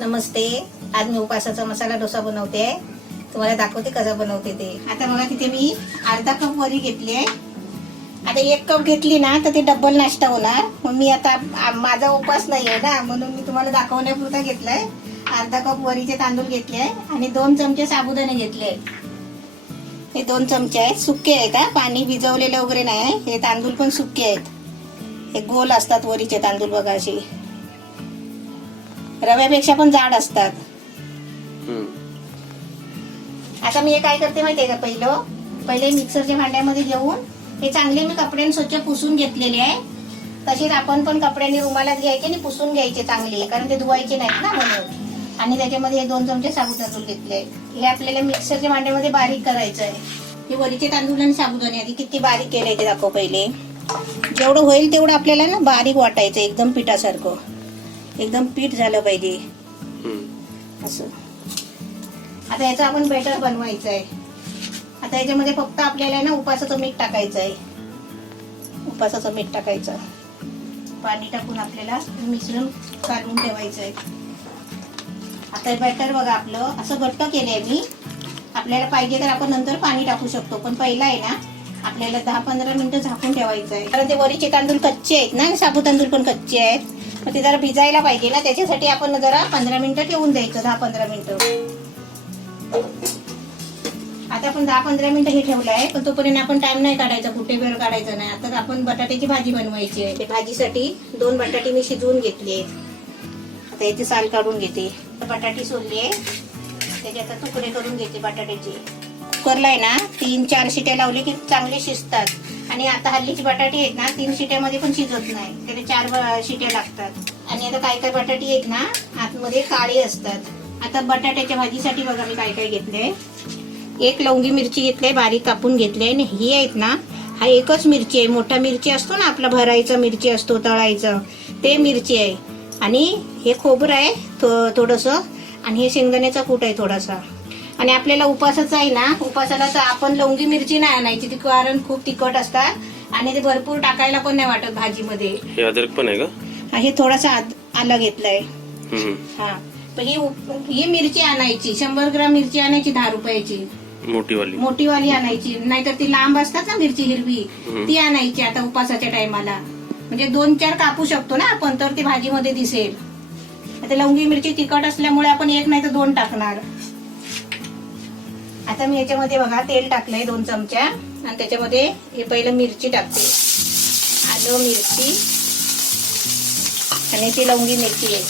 नमस्ते. आज मी उपासाचा मसाला डोसा बनवते. तुम्हाला दाखवते कसा बनवते ते. आता बघा तिथे मी अर्धा कप वरी घेतली आहे. आता 1 कप घेतली ना तर ते डबल नाश्ता होणार. मग मी आता माझा उपास नाही आहे ना, म्हणून मी तुम्हाला दाखवण्यापुरता घेतलाय. अर्धा कप वरीचे तांदूळ घेतले आणि 2 चमचे साबुदाणे घेतले. हे 2 चमचे आहेत, सुके आहेत हा, पाणी भिजवलेले वगैरे नाही. हे तांदूळ पण सुके आहेत. हे गोल असतात वरीचे तांदूळ बघा, अशी रव्यापेक्षा पण जाड असतात. आता मी हे काय करते माहितीये का, पहिले मिक्सरच्या भांड्यामध्ये घेऊन हे चांगले मी कपड्याने स्वच्छ पुसून घेतलेले आहे. तसेच आपण पण कपड्याने रुमालात घ्यायचे आणि पुसून घ्यायचे चांगले, कारण ते धुवायचे नाहीत ना म्हणून. आणि त्याच्यामध्ये हे 2 चमचे साबुदाणे घेतले. हे आपल्याला मिक्सरच्या भांड्यामध्ये बारीक करायचं आहे. हे वरीचे तांदूळ आणि साबुदाणे आधी किती बारीक केले ते दाखव. पहिले जेवढं होईल तेवढं आपल्याला ना बारीक वाटायचं, एकदम पिठासारखं. एकदम पीठ झालं पाहिजे असं. आता याचं आपण बॅटर बनवायचं आहे. आता याच्यामध्ये फक्त आपल्याला ना उपासाचं मीठ टाकायचं आहे. उपासाचं मीठ टाकायचं, पाणी टाकून आपल्याला मिश्रण काढून ठेवायचं आहे. आता बॅटर बघा आपलं असं घट्ट केलंय मी. आपल्याला पाहिजे तर आपण नंतर पाणी टाकू शकतो, पण पहिला आहे ना आपल्याला 10-15 मिनिटं झाकून ठेवायचं आहे. कारण ते वरीचे तांदूळ कच्चे आहेत ना, साबू तांदूळ पण कच्चे आहेत. मग ते जरा भिजायला पाहिजे ना, त्याच्यासाठी आपण जरा 15 मिनिटं ठेवून द्यायचं. 10-15 मिनिटं. आता आपण 10-15 मिनिटं हे ठेवलं आहे, पण तोपर्यंत आपण टाइम नाही काढायचा, कुठे वेळ काढायचा नाही. आता आपण बटाट्याची भाजी बनवायची आहे. भाजीसाठी 2 बटाटे मी शिजवून घेतली आहेत. आता याची साल काढून घेते. बटाटी सोलली आहे, त्याचे आता तुकडे करून घेते बटाट्याचे. कुकरला आहे ना 3-4 शिट्या लावली की चांगले शिजतात. आणि आता हल्लीची बटाटी आहेत ना 3 शिट्यामध्ये पण शिजत नाही, त्याला 4 शिट्या लागतात. आणि आता काय बटाटी आहेत ना आतमध्ये काळी असतात. आता बटाट्याच्या भाजीसाठी बघा मी काय घेतलंय. 1 लवंगी मिरची घेतली, बारीक कापून घेतली. आणि ही आहेत ना, हा एकच मिरची आहे. मोठा मिरची असतो ना आपला, भरायचा मिरची असतो, तळायचं ते मिरची आहे. आणि हे खोबरं आहे थोडंसं, आणि हे शेंगदाण्याचा कूट आहे थोडासा. आणि आपल्याला उपासाचं आहे ना, उपासाला तर आपण लवंगी मिरची नाही आणायची, ती कारण खूप तिखट असतात आणि ते भरपूर टाकायला पण नाही वाटत भाजीमध्ये. हे अद्रक पण आहे का? हे थोडासा आलं घेतलंय. हा, पण ही मिरची आणायची 100 ग्राम मिरची आणायची 10 रुपयाची. मोठीवाली आणायची, नाहीतर ती लांब असतात ना मिरची हिरवी, ती आणायची. आता उपासाच्या टायमाला म्हणजे 2-4 कापू शकतो ना आपण, तर ती भाजीमध्ये दिसेल. आता लवंगी मिरची तिखट असल्यामुळे आपण 1 नाही तर 2 टाकणार. आता मी याच्यामध्ये बघा तेल टाकलंय 2 चमच्या, आणि त्याच्यामध्ये हे पहिलं मिरची टाकते. आलं, मिरची आणि ती लवंगी मिरची आहे.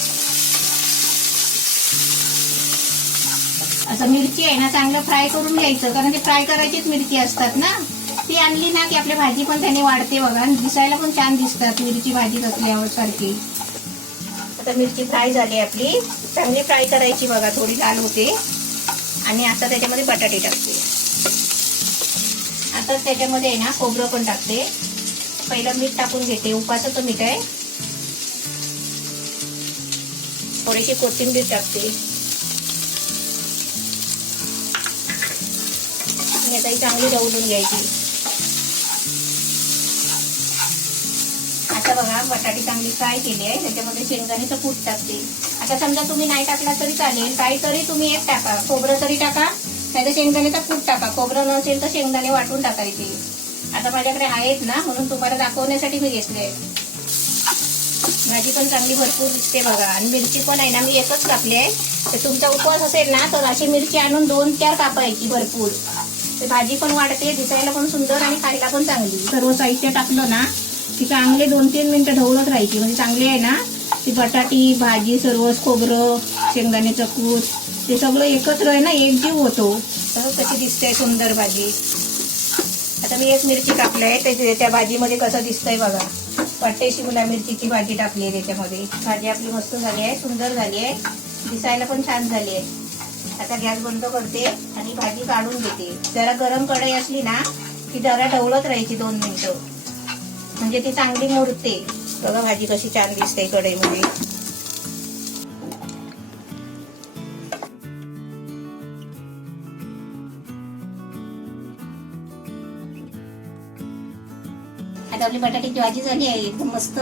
असं मिरची आहे ना चांगलं फ्राय करून घ्यायचं, कारण ते फ्राय करायचीच मिरची असतात ना. ती आणली ना की आपली भाजी पण त्याने वाढते बघा, दिसायला पण छान दिसतात मिरची भाजीत असल्यावर सारखी. आता मिरची फ्राय झाली आपली, चांगली फ्राय करायची बघा, थोडी लाल होते. आणि आता त्याच्यामध्ये बटाटे टाकते. आता त्याच्यामध्ये ना खोबरं पण टाकते. पहिलं मीठ टाकून घेते, उपासाचं मीठ आहे. थोडीशी कोथिंबीर टाकते. आणि आता ही चांगली ढवळून घ्यायची. आता बघा बटाटे चांगली फ्राय केली आहे, त्याच्यामध्ये शेंगदाण्याचं कूट टाकते. आता समजा तुम्ही नाही टाकला तरी चालेल, काहीतरी तुम्ही एक टाका, खोबरं तरी टाका, नाही तर शेंगदाण्याचं कूट टाका. खोबरं नसेल तर शेंगदाणे वाटून टाकायचे. आता माझ्याकडे आहेत ना, म्हणून तुम्हाला दाखवण्यासाठी मी घेतले. भाजी पण चांगली भरपूर दिसते बघा. आणि मिरची पण आहे ना मी एकच कापली आहे. तर तुमचा उपवास असेल ना तर अशी मिरची आणून 2-4 कापायची भरपूर. ते भाजी पण वाढते, दिसायला पण सुंदर आणि खायला पण चांगली. सर्व साहित्य टाकलं ना ती चांगले 2-3 मिनिटं ढवळत राहायची, म्हणजे चांगली आहे ना ती बटाटी भाजी, सर्व खोबरं, शेंगदाण्याचं कूट, ते सगळं एकत्र आहे ना, एकजीव होतो. तर कशी दिसते सुंदर भाजी. आता मी 1 मिरची कापली आहे, त्या भाजीमध्ये कसं दिसतंय बघा. वाटते शिमला मिरचीची भाजी टाकली आहे त्याच्यामध्ये. भाजी आपली मस्त झाली आहे, सुंदर झाली आहे, दिसायला पण छान झाली आहे. आता गॅस बंद करते आणि भाजी काढून घेते. जरा गरम कढई असली ना की जरा ढवळत राहायची 2 मिनिटं, म्हणजे ती चांगली मुरते. बघा भाजी कशी छान दिसते कढईमध्ये. आता आपली बटाट्याची भाजी झाली आहे एकदम मस्त.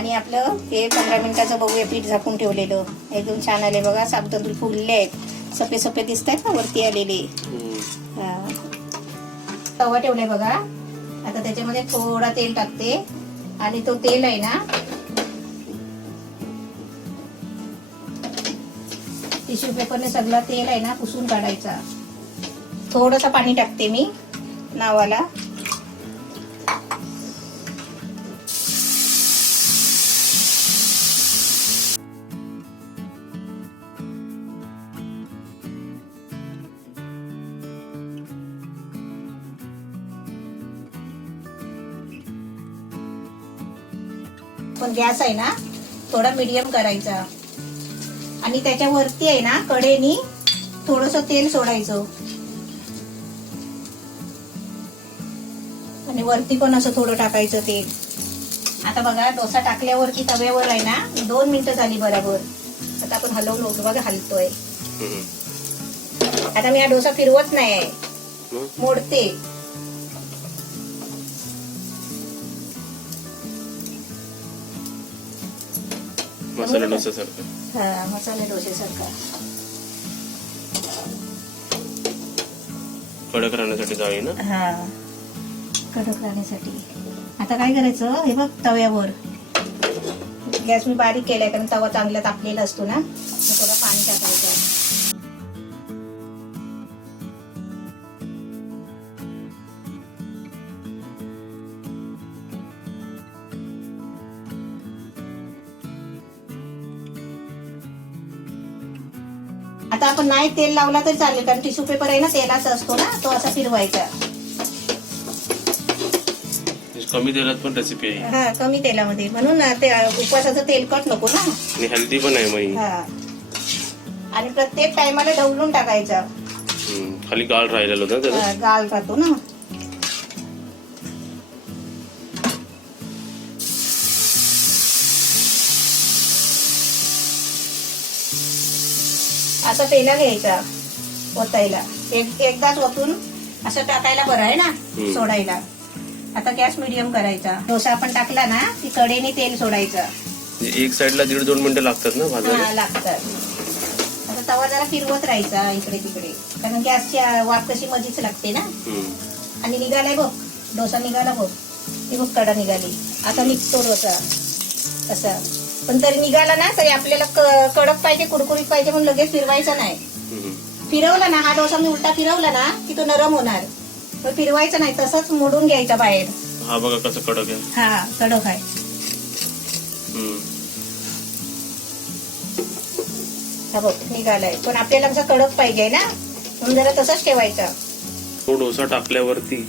आणि आपलं हे 15 मिनिटाचं बघूया पीठ झाकून ठेवलेलं एकदम छान आले बघा. साबुदाणे फुलले आहेत, सफेद सफेद दिसत आहेत ना वरती आलेले. तवा ठेवलाय बघा. आता त्याच्यामध्ये थोडा तेल टाकते आणि तो तेल आहे ना टिश्यू पेपरने सगळं तेल आहे ना पुसून काढायचा. थोडंसं पाणी टाकते मी नावाला. पण गॅस आहे ना थोडा मीडियम करायचा आणि त्याच्यावरती आहे ना कडेनी थोडंसं तेल सोडायचं आणि वरती पण असं थोडं टाकायचं तेल. आता बघा डोसा टाकल्यावरती तव्यावर आहे ना 2 मिनिटं झाली बरोबर. आता आपण हलवून होतो बघा, हलतोय. आता मी हा डोसा फिरवत नाही आहे, मोडते. मसाला डोसासारखं. हा, मसाला डोसेसारखा. कडक राहण्यासाठी जाळी ना. हा, कडक राहण्यासाठी. आता काय करायचं, हे बघ तव्यावर गॅस मी बारीक केलाय कारण तवा चांगला तापलेला असतो ना. थोडं पाणी टाकायचं. आता आपण नाही तेल लावला तरी चालेल कारण टिश्यू पेपर आहे ना तेलाचा असतो ना, तो असा फिरवायचा. कमी तेलात पण रेसिपी आहे. हा, कमी तेलामध्ये. म्हणून ना ते उपवासाचं तेलकट नको ना. आणि हेल्दी पण आहे मग. हा, आणि प्रत्येक टायमाला ढवलून टाकायचा. खाली गाळ राहिलेलं होतं त्याला. गाळ राहतो ना. असा पेला घ्यायचा ओतायला. एकदाच ओतून असं टाकायला बरं आहे ना सोडायला. आता गॅस मीडियम करायचा. डोसा आपण टाकला ना की कडेने तेल सोडायचं. एक साइडला 1.5-2 मिनिटं लागतात ना भाजायला. लागतात. आता तवा जरा फिरवत राहायचा इकडे तिकडे कारण गॅसची वाफ कशी मधीच लागते ना. आणि निघालाय बघ डोसा, निघाला बघ. ती बघ कडा निघाली. आता निघतो डोसा असा. पण तरी निघाला ना तरी आपल्याला कडक पाहिजे, कुरकुरीत पाहिजे म्हणून लगेच फिरवायचा नाही. फिरवला ना हा डोसा मी उलटा फिरवला ना की तो नरम होणार. पण फिरवायचा नाही, तसंच मोडून घ्यायचा बाहेर. हा बघा कसं कडक आहे. हा, कडक आहे. हा बघ निघालाय. पण आपल्याला कसं कडक पाहिजे ना म्हणून जरा तसंच ठेवायचा. तो डोसा टाकल्यावरती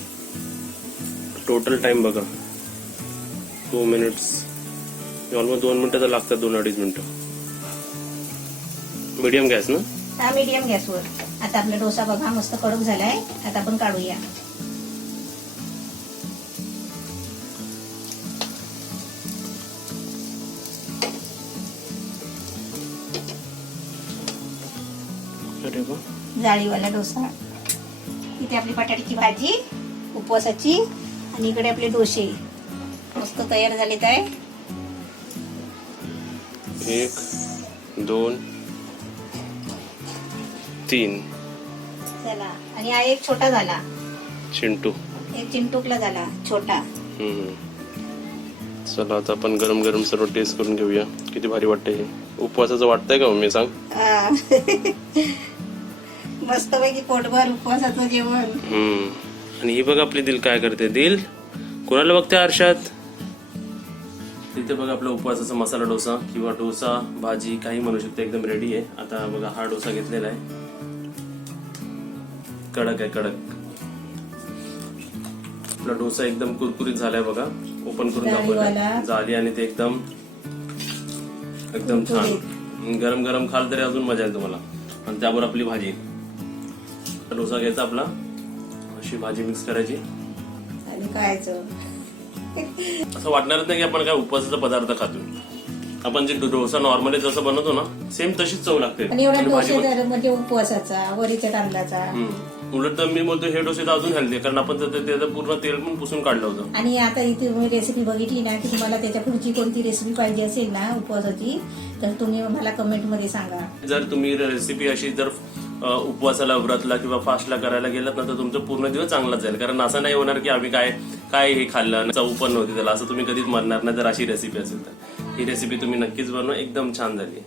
टोटल टाइम बघा 2 मिनिट्स. ऑलमोस्ट 2 मिनिटं तर लागतात, 2-2.5 मिनिटं. मीडियम गॅस ना. हा, मीडियम गॅसवर. आता आपला डोसा बघा मस्त कडक झालाय. आता आपण काढूया. जाळीवाला डोसा. इथे आपली बटाट्याची भाजी उपवासाची आणि इकडे आपले डोसे मस्त तयार झालेत आहे. 1, 2, 3. झाला. आणि हा एक छोटा झाला. चिंटू. एक चिंटूकला झाला छोटा. चला आता आपण गरम गरम सर्व टेस्ट करून घेऊया. किती भारी वाटतंय हे. उपवासाचं वाटतंय का मम्मी सांग. मस्त पैकी पोटभर उपवासाचं जेवण. आणि ही बघा आपली दिल काय करते. दिल कोणाला बघते आरशात. तिथे बघा आपला उपवासाचा मसाला डोसा किंवा डोसा भाजी काही म्हणू शकते एकदम रेडी आहे. आता बघा हा डोसा घेतलेला आहे. कडक आहे, कडक. आपला डोसा एकदम कुरकुरीत झालाय बघा. ओपन करून दाखवला झाली आणि ते एकदम एकदम छान. गरम गरम खाल तरी अजून मजा येईल तुम्हाला. आणि त्यावर आपली भाजी. डोसा घ्यायचा आपला, अशी भाजी मिक्स करायची आणि खायचं. असं वाटणारच नाही की आपण काय उपवासाचा पदार्थ खातो. आपण जे डोसा नॉर्मली जसं बनवतो ना सेम तशीच चव लागते. आणि एवढा आणि भाजी डोसे तर म्हणजे उपवासाचा वरीच्या तांदळाचा. उलट तर मी बोलतो हे डोसे तर अजून हेल्दी कारण आपण त्याचं पूर्ण तेल पण पुसून काढलं होतं. आणि आता इथे तुम्ही रेसिपी बघितली ना की तुम्हाला त्याच्या पुढची कोणती रेसिपी पाहिजे असेल ना उपवासाची तर तुम्ही मला कमेंटमध्ये सांगा. जर तुम्ही रेसिपी अशी जर उपवासाला व्रतला किंवा फास्टला करायला गेलात ना तर तुमचं पूर्ण दिवस चांगलाच जाईल. कारण असं नाही होणार की आम्ही काय हे खाल्लं चव पण नव्हती त्याला असं तुम्ही कधीच म्हणणार नाही जर अशी रेसिपी असेल तर. ही रेसिपी तुम्ही नक्कीच बनवा एकदम छान झाली.